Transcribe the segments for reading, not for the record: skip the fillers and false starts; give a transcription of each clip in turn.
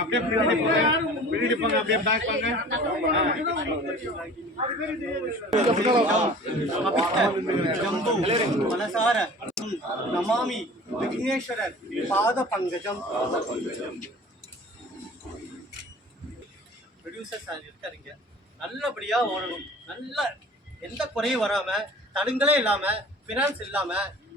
அப்படியே பின்னாடி போங்க அப்படியே பேக் பண்ணு. மனசார நமாமி விக்னேஸ்வரர் பாத பங்கஜம். ப்ரொடியூசர்ஸ் இருக்காருங்க, நல்லபடியா ஓடணும், நல்ல எந்த குறையும் வராம, தடுங்களே இல்லாம, ஃபினான்ஸ் இல்லாம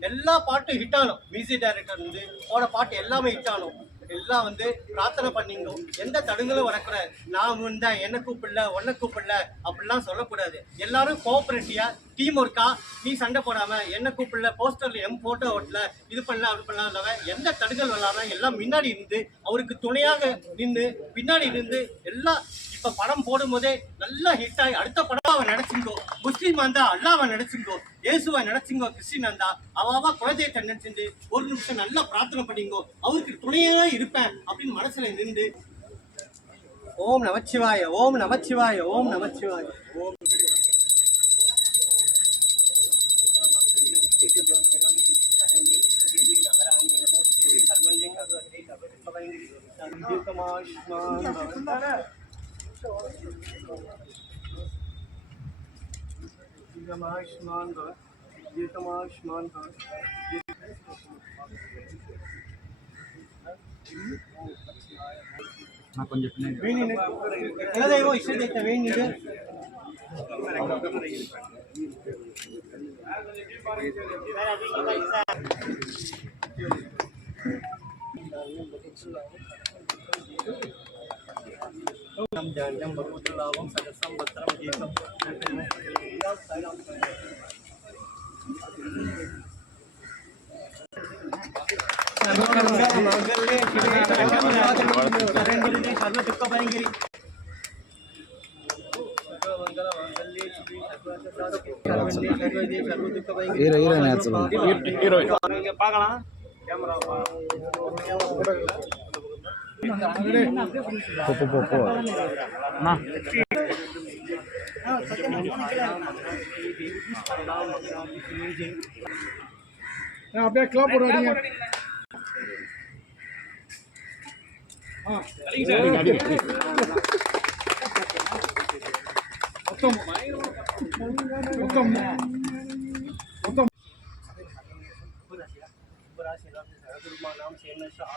எல்லா பாட்டும் ஹிட் ஆகணும். மியூசிக் டைரக்டர் வந்து போன பாட்டு எல்லாமே ஹிட் ஆகணும். எல்லாம் வந்து பிரார்த்தனை பண்ணிங்க, எந்த தடுங்களும் வரக்கூடாது. நான் வந்தேன், என்ன கூப்பிடல, உன்னை கூப்பிடல அப்படிலாம் சொல்லக்கூடாது. எல்லாரும் கோஆபரேட்டிவா டீம் ஒர்க்கா, நீ சண்டை போடாம என்ன கூப்பிடல, போஸ்டர்ல போட்டோ ஓட்டல, இது பண்ணலாம் அப்படி பண்ணலாம் இல்லாம எந்த தடுகள் வராம எல்லாம் முன்னாடி இருந்து அவருக்கு துணையாக நின்று பின்னாடி இருந்து எல்லாம். இப்ப படம் போடும் போதே நல்லா ஹிட் ஆகி அடுத்த படம் அவன் நினைச்சுங்கோ. முஸ்லீம் வந்தா அல்லாவை நினைச்சுங்கோ, இயேசுவை நினைச்சுங்கோ, கிறிஸ்டின் வந்தா அவாவா குலதெய்வத்தை நினைச்சிருந்து ஒரு நிமிஷம் நல்லா பிரார்த்தனை பண்ணிங்கோ, அவருக்கு துணையா இருப்பேன் அப்படின்னு மனசுல நின்று ஓம் நமச்சிவாய, ஓம் நமச்சிவாய, ஓம் நமச்சிவாய, ஓம் கொஞ்சம் குலதெய்வம் இஷ்ட தெய்வத்தை வேண்டிட்டு ஜான்யம் பகுலாவும் சகசம் பத்திரம் கீதம் பார்க்கலாம் கேமரா அப்படியே கிளப் போடுறீங்க.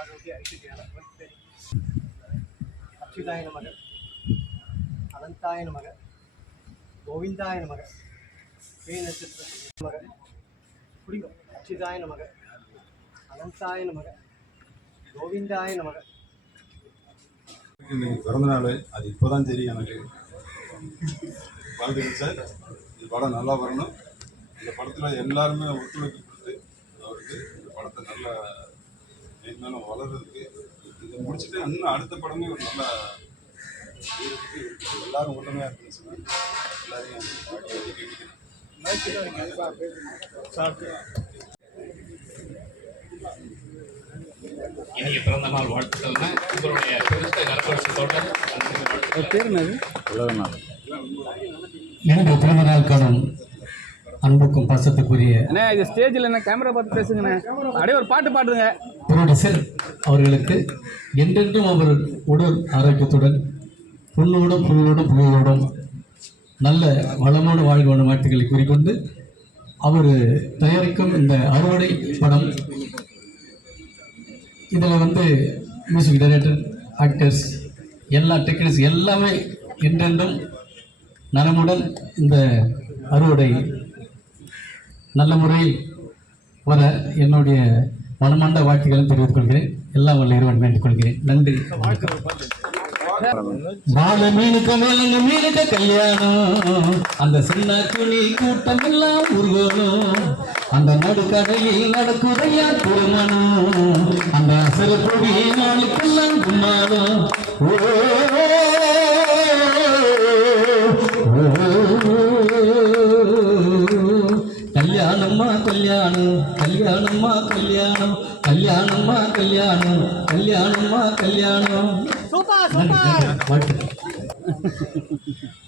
ஆரோக்கிய ஐஸ்வர்யான அச்சுதாய நமக, அனந்தாய நமக, கோவிந்தாய நமக, நட்சத்திர புரியும். அச்சுதாய நமக, அனந்தாய நமக, கோவிந்தாய நமக. இன்னைக்கு பிறந்த நாள், அது இப்போதான் தெரியும் எனக்கு. வாழ்த்துக்கள் சார். இந்த படம் நல்லா வரணும். இந்த படத்தில் எல்லாருமே ஒத்துழைப்பு கொடுத்து அவருக்கு இந்த படத்தை நல்லா மேலும் வளர்றதுக்கு, இதை முடிச்சுட்டு இன்னும் அடுத்த படமே ஒரு நல்ல எல்லாரும் ஒற்றுமையாக இருக்குன்னு சொன்னாங்க. எல்லாரையும் கேட்டுக்கிறேன். இனிய பிறந்த நாள் வாழ்த்துக்கள்னா உங்களுடைய பெருத்த கரகோஷத்தோட பேர் என்னது? எனக்கு பிறந்த நாள் காணும் அன்புக்கும் பாசத்துக்குரிய இது ஸ்டேஜில் என்ன கேமரா பார்த்து பேசுங்கண்ணே, அப்படியே ஒரு பாட்டு பாடுங்க. ப்ரொடியூசர் அவர்களுக்கு என்றென்றும் அவர் உடல் ஆரோக்கியத்துடன் புண்ணோடும் புழுவோடும் புழுவோடும் நல்ல வளமோடு வாழ்வோடும் வாழ்த்துக்களை கூறிக்கொண்டு, அவர் தயாரிக்கும் இந்த அறுவடை படம், இதில் வந்து மியூசிக் டைரக்டர், ஆக்டர்ஸ், எல்லா டெக்னீஷியன்ஸ் எல்லாமே என்றென்றும் நலமுடன் இந்த அறுவடை நல்ல முறையில் வர என்னுடைய மனமார்ந்த வாழ்த்துக்களை தெரிவித்துக் கொள்கிறேன். எல்லாம் வல்ல இறைவன் வேண்டிக் கொள்கிறேன். நன்றி. வாழ மீனுக்கு மேலங்க மீனுக்க கல்யாணம், அந்த சின்ன துணி கூட்டம் எல்லாம் உருவணும், அந்த நடுக்கடையில் நடக்குதையா திருமணம், அந்த அசல் பொடி நாளுக்கெல்லாம் குன்னாலும் கல்யாணம்மா கல்யாணம், கல்யாணம்மா கல்யாணம், கல்யாணம்மா கல்யாணம், கல்யாணம்மா கல்யாணம்.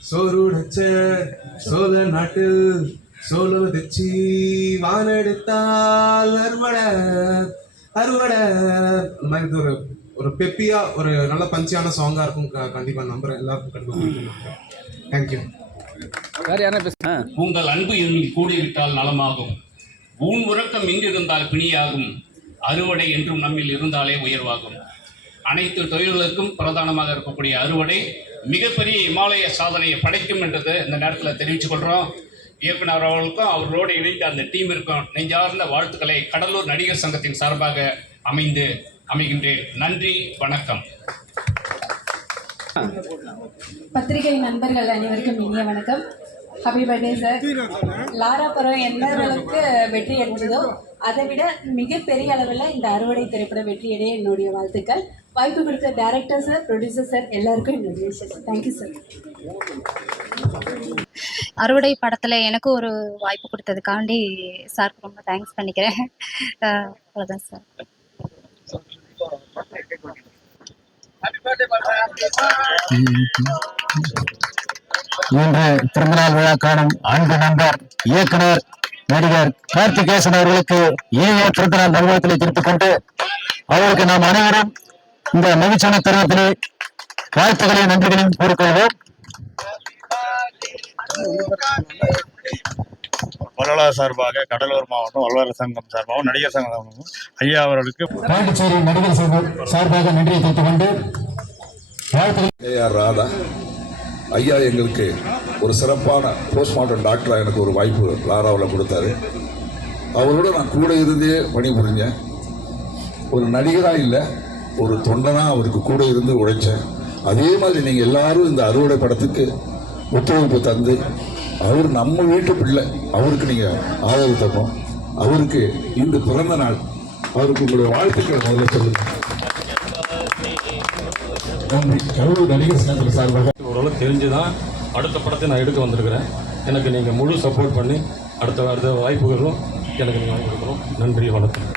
சோறுடைச்ச சோழ நாட்டில் சோழவதிச்சி வானெடுத்தால் அறுவடை அறுவடை அந்த மாதிரி ஒரு ஒரு பெப்பியா ஒரு நல்ல பஞ்சியான சாங்காக இருக்கும் கண்டிப்பாக நம்புகிறேன். எல்லாருக்கும் கண்டிப்பாக தேங்க்யூ. உங்கள் அன்பு எண்ணில் கூடிவிட்டால் நலமாகும். ஊன் உறக்கம் இங்கிருந்தால் பிணியாகும். அறுவடை என்றும் நம்மில் இருந்தாலே உயர்வாகும். அனைத்து தொழில்களுக்கும் பிரதானமாக இருக்கக்கூடிய அறுவடை மிகப்பெரிய இமாலய சாதனையை படைக்கும் என்றது இந்த நேரத்தில் தெரிவித்துக் கொள்கிறோம். இயக்குனர் அவர்களுக்கும் அவர்களோடு இணைந்த அந்த டீமிற்கும் நெஞ்சார்ந்த வாழ்த்துக்களை கடலூர் நடிகர் சங்கத்தின் சார்பாக அமைகின்றேன். நன்றி, வணக்கம். பத்திரிகை நண்பர்கள் அனைவருக்கும் இனிய வணக்கம். Happy birthday sir. லாரா படம் எந்த அளவுக்கு வெற்றி அடைஞ்சதோ அதை விட மிகப்பெரிய அளவில் இந்த அறுவடை திரைப்படம் வெற்றி அடைய என்னுடைய வாழ்த்துக்கள். வாய்ப்பு கொடுத்த டைரக்டர் சார், ப்ரொடியூசர் சார் எல்லாருக்கும் என்னுடைய விஷயம். Thank you sir. அறுவடை படத்தில் எனக்கு ஒரு வாய்ப்பு கொடுத்ததுக்காண்டி சாருக்கு ரொம்ப தேங்க்ஸ் பண்ணிக்கிறேன். அவ்வளோதான் சார். இன்று பிறந்தநாள் விழா காணும் அன்பு நண்பர் இயக்குனர் நடிகர் கார்த்திகேசன் அவர்களுக்கு இனிய பிறந்தநாள் நல்வாழ்த்துக்களை தெரிவித்துக் கொண்டு அவருக்கு நாம் அனைவரும் இந்த மகிழ்ச்சியான தருணத்திலே வாழ்த்துக்களையும் நன்றிகளையும் கூறிக்கொள்வோம். வள்ளலார் சார்பாக கடலூர் மாவட்டம் வள்ளலார் சங்கம் சார்பாகவும் நடிகர் சங்கம் ஐயா அவர்களுக்கு பாண்டிச்சேரி நடிகர் சங்கம் சார்பாக நன்றியை தெரிவித்துக் கொண்டு வாழ்த்துக்கள். ராதா ஐயா எங்களுக்கு ஒரு சிறப்பான போஸ்ட்மார்ட்டம் டாக்டராக எனக்கு ஒரு வாய்ப்பு லாராவில் கொடுத்தாரு. அவரோட நான் கூட இருந்தே பணிபுரிஞ்சேன். ஒரு நடிகராக இல்லை, ஒரு தொண்டனாக அவருக்கு கூட இருந்து உழைச்சேன். அதே மாதிரி நீங்கள் எல்லாரும் இந்த அறுவடை படத்துக்கு ஒத்துழைப்பு தந்து அவர் நம்ம வீட்டு பிள்ளை, அவருக்கு நீங்கள் ஆதரவு தரணும். அவருக்கு இந்த பிறந்த நாள், அவருக்கு உங்களுடைய வாழ்த்துக்கள் முதல்ல சொல்லுங்க. நன்றி. கடலூர் நடிகர் சங்கத்தின் சார்பாக ஓரளவு தெரிஞ்சுதான் அடுத்த படத்தை நான் எடுக்க வந்திருக்கிறேன். எனக்கு நீங்கள் முழு சப்போர்ட் பண்ணி அடுத்த வாய்ப்புகளும் எனக்கு நீங்கள் வாங்கி கொடுக்கணும். நன்றி, வணக்கம்.